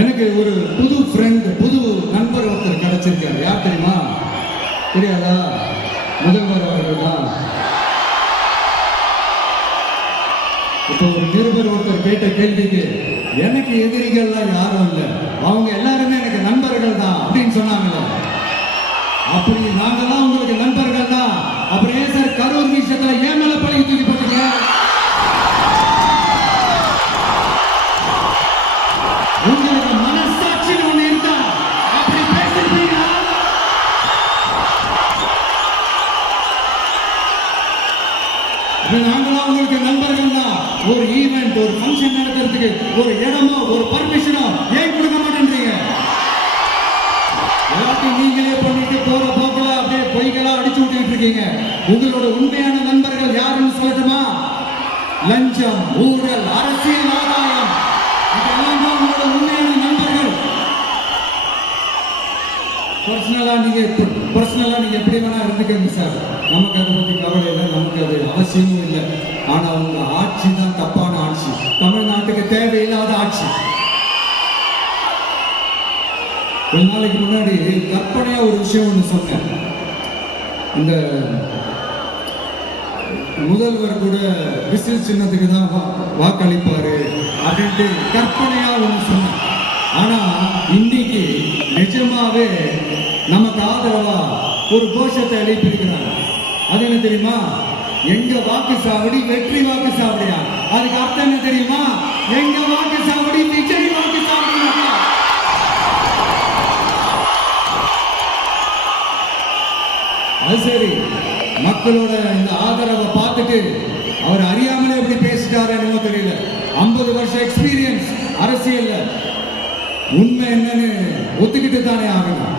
எனக்கு ஒரு புது ஃப்ரெண்ட், புது நண்பர் ஒருத்தர் கிடைச்சிருக்காரு. யார் தெரியுமா? தெரியாதா? முதல்வர் அவர்கள் தான். இப்போ ஒரு நிருபர் ஒருத்தர் கேட்ட கேள்விக்கு எனக்கு எதிரிகள்லாம் யாரும் இல்லை, அவங்க எல்லாருமே எனக்கு நண்பர்கள் தான் அப்படின்னு சொன்னாங்கல்ல. அப்படி நாங்கெல்லாம் உங்களுக்கு நண்பர்கள் தான். அப்புறம் ஏன் சார் கரூர் விஷயத்துல ஏன் மேல பழகி தூக்கி போட்டீங்க? உங்களுக்கு மனசாட்சின்னு ஒண்ணு இருந்தா அப்படி பேசிருப்பீங்களா? நாங்களாம் உங்களுக்கு நண்பர்கள் தான். ஒரு ஈவெண்ட், ஒரு ஃபங்க்ஷன் நடக்கிறதுக்கு ஒரு இடமோ ஒரு பர்மிஷனோ ஏன் கொடுக்க மாட்டேன்றீங்க? எல்லாத்தையும் நீங்களே பண்ணிட்டு போற போக்குல அப்படியே பொய்களா அடிச்சு விட்டுட்டு இருக்கீங்க. உங்களோட உண்மையான நண்பர்கள் யாருன்னு சொல்லட்டுமா? லஞ்சம், ஊழல், அரசியல் ஆதாயம், இதெல்லாம் தான் உங்களோட உண்மையான நண்பர்கள். பர்சனலா நீங்க எப்படி வேணா இருந்துக்கங்க சார், நமக்கு அதை பத்தி கவலை இல்லை, நமக்கு அது அவசியமும் இல்லை. ஆனா உங்க ஆட்சி தான் தப்பான ஆட்சி, தமிழ்நாட்டுக்கு தேவையில்லாத ஆட்சி. கொஞ்ச நாளைக்கு முன்னாடி கற்பனையா ஒரு விஷயம் ஒன்று சொன்னேன். இந்த முதல்வர் கூட விசில் சின்னத்துக்கு தான் வாக்களிப்பாரு அப்படின்ட்டு கற்பனையா ஒன்று சொன்னேன். ஆனா இன்னைக்கு நிஜமாவே நமக்கு ஆதரவா ஒரு கோஷத்தை எழுப்பியிருக்கிறாங்க. அது என்ன தெரியுமா? எங்க வாக்கு சாவடி வெற்றி வாக்கு சாவடியா? அதுக்கு அர்த்தம் என்ன தெரியுமா? எங்க வாக்கு சாவடி விஜய் வாக்கு சாவடியா? அது சரி, மக்களோட இந்த ஆதரவை பார்த்துட்டு அவர் அறியாமலே எப்படி பேசிட்டாரு என்னமோ தெரியல. 50 வருஷம் எக்ஸ்பீரியன்ஸ் அரசியல்ல, உண்மை என்னன்னு ஒத்துக்கிட்டு தானே ஆகணும்.